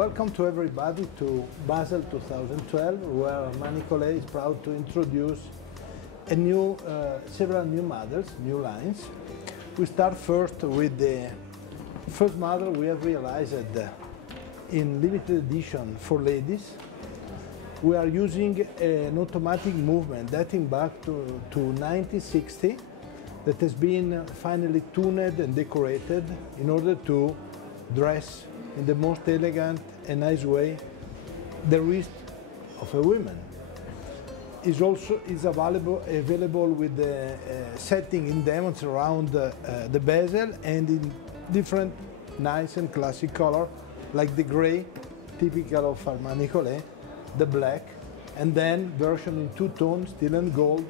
Welcome to everybody to Basel 2012, where Armand Nicolet is proud to introduce several new models, new lines. We start first with the first model we have realized in limited edition for ladies. We are using an automatic movement dating back to 1960 that has been finally tuned and decorated in order to dress in the most elegant and nice way the wrist of a woman. Is available with the setting in diamonds around the bezel and in different nice and classic color, like the gray, typical of Armand Nicolet, the black, and then version in two tones, steel and gold,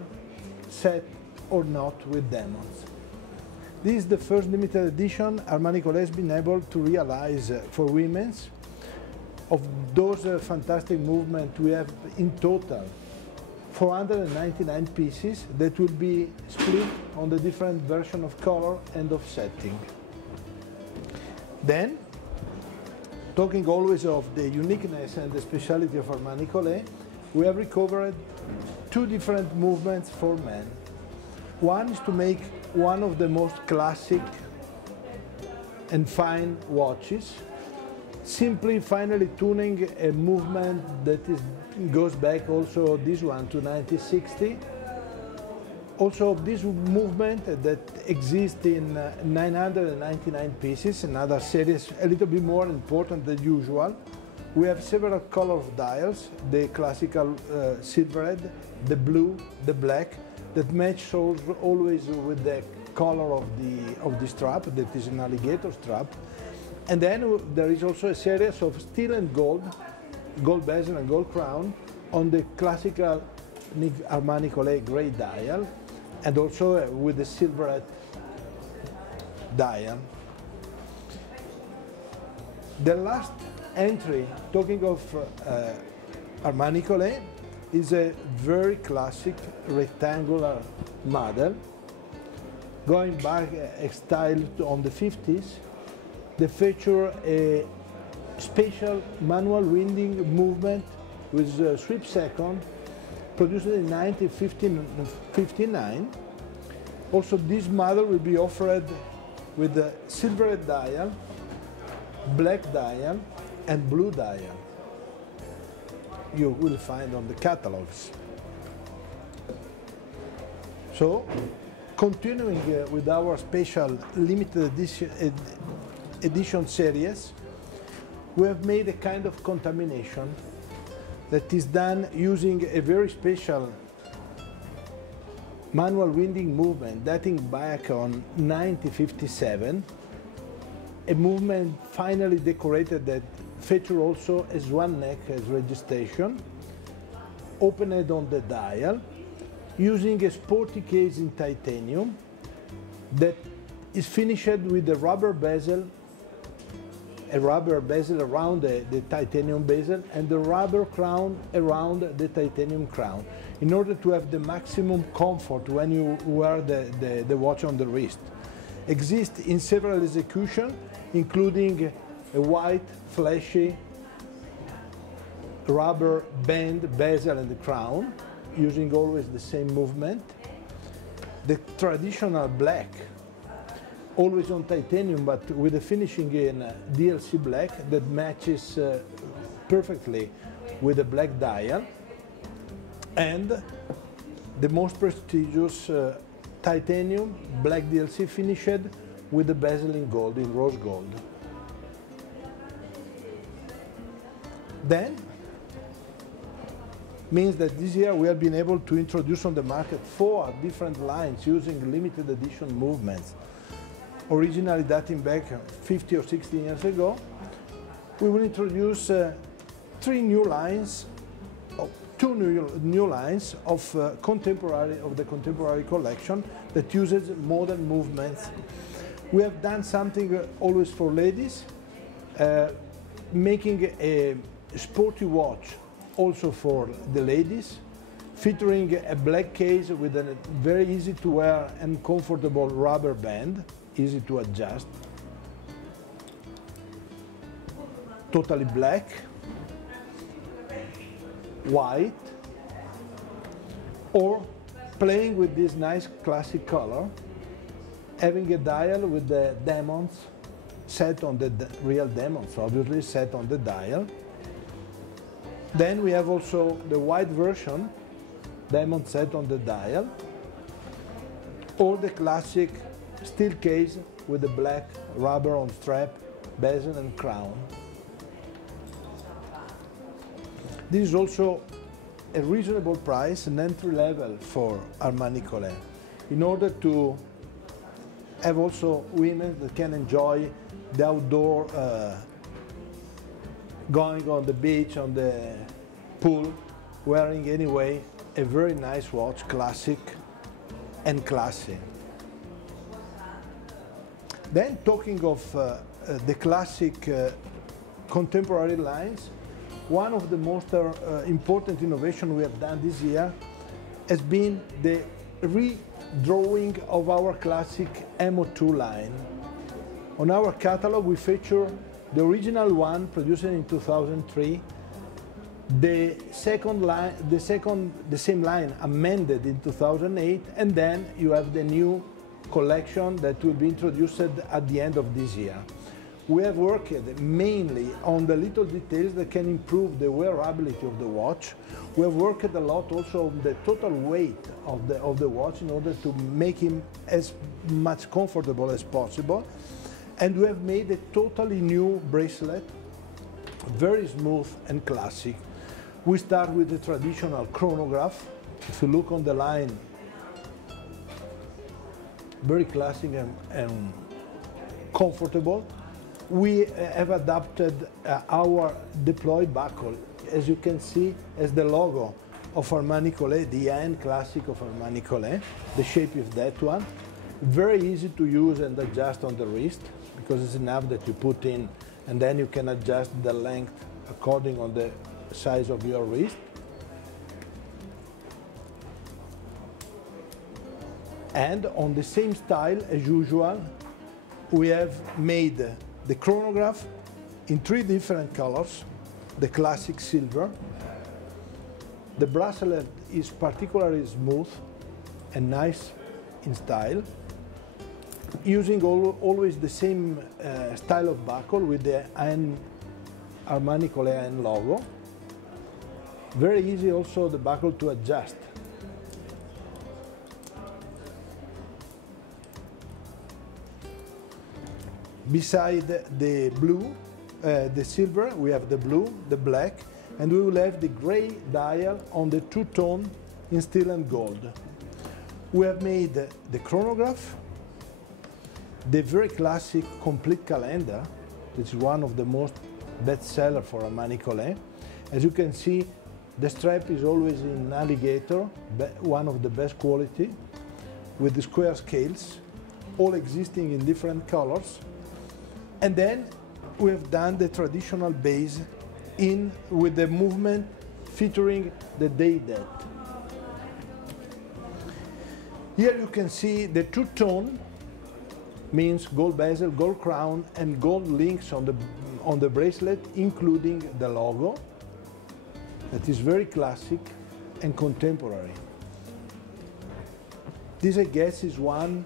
set or not with diamonds. This is the first limited edition Armand Nicolet has been able to realize for women's. Of those fantastic movements, we have in total 499 pieces that will be split on the different version of color and of setting. Then, talking always of the uniqueness and the speciality of Armand Nicolet, we have recovered two different movements for men. One is to make one of the most classic and fine watches, simply finally tuning a movement that goes back also this one to 1960. Also this movement that exists in 999 pieces, another series a little bit more important than usual. We have several color of dials, the classical silver red, the blue, the black, that match always with the color of the strap, that is an alligator strap. And then there is also a series of steel and gold bezel and gold crown on the classical Armand Nicolet gray dial, and also with the silver dial. The last entry, talking of Armand Nicolet, is a very classic rectangular model, going back a style on the 50s. They feature a special manual winding movement with a sweep second, produced in 1959. Also, this model will be offered with a silver dial, black dial, and blue dial. You will find on the catalogs. So, continuing with our special limited edition series, we have made a kind of contamination that is done using a very special manual winding movement dating back on 1957, a movement finally decorated that features also a swan neck as registration, opened on the dial, using a sporty case in titanium that is finished with a rubber bezel around the titanium bezel and the rubber crown around the titanium crown, in order to have the maximum comfort when you wear the watch on the wrist. Exists in several executions, including a white, flashy rubber band, bezel and the crown, using always the same movement. The traditional black, always on titanium, but with the finishing in DLC black that matches perfectly with the black dial, and the most prestigious titanium black DLC finished with the bezel in gold, in rose gold. Then means that this year we have been able to introduce on the market 4 different lines using limited edition movements. Originally dating back 50 or 60 years ago, we will introduce 3 new lines, two new lines of the contemporary collection that uses modern movements. We have done something always for ladies, making a sporty watch also for the ladies, featuring a black case with a very easy to wear and comfortable rubber band, easy to adjust. totally black, white, or playing with this nice classic color, having a dial with the diamonds set on the real diamonds, obviously set on the dial. Then we have also the white version, diamond set on the dial, or the classic steel case with the black rubber on strap, bezel and crown. This is also a reasonable price, an entry level for Armand Nicolet, in order to have also women that can enjoy the outdoor, going on the beach, on the pool, wearing anyway a very nice watch, classic and classy. Then talking of the classic contemporary lines, one of the most important innovations we have done this year has been the redrawing of our classic MO2 line. On our catalog we feature the original one produced in 2003, the same line amended in 2008, and then you have the new collection that will be introduced at the end of this year. We have worked mainly on the little details that can improve the wearability of the watch. We have worked a lot also on the total weight of the watch in order to make him as much comfortable as possible. And we have made a totally new bracelet, very smooth and classic. We start with the traditional chronograph. If you look on the line, very classic and comfortable. We have adapted our deployed buckle, as you can see, as the logo of Armand Nicolet, the end classic of Armand Nicolet. The shape is that one. Very easy to use and adjust on the wrist, because it's enough that you put in, and then you can adjust the length according on the size of your wrist. And on the same style as usual, we have made the chronograph in 3 different colors, the classic silver. The bracelet is particularly smooth and nice in style, using always the same style of buckle with the Armand Nicolet logo. Very easy also the buckle to adjust. Beside the blue, the silver, we have the blue, the black, and we will have the gray dial on the two-tone in steel and gold. We have made the chronograph, the very classic complete calendar, which is one of the most best-seller for Armand Nicolet. As you can see, the strap is always in alligator, one of the best quality, with the square scales, all existing in different colors. And then we have done the traditional base with the movement featuring the day date. Here you can see the two-tone, means gold bezel, gold crown, and gold links on the bracelet, including the logo. That is very classic and contemporary. This, I guess, is one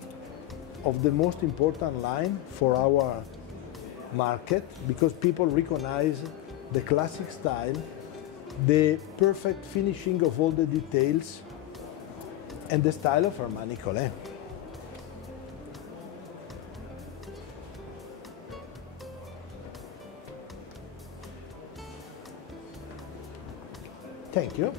of the most important line for our market, because people recognize the classic style, the perfect finishing of all the details, and the style of Armand Nicolet. Thank you.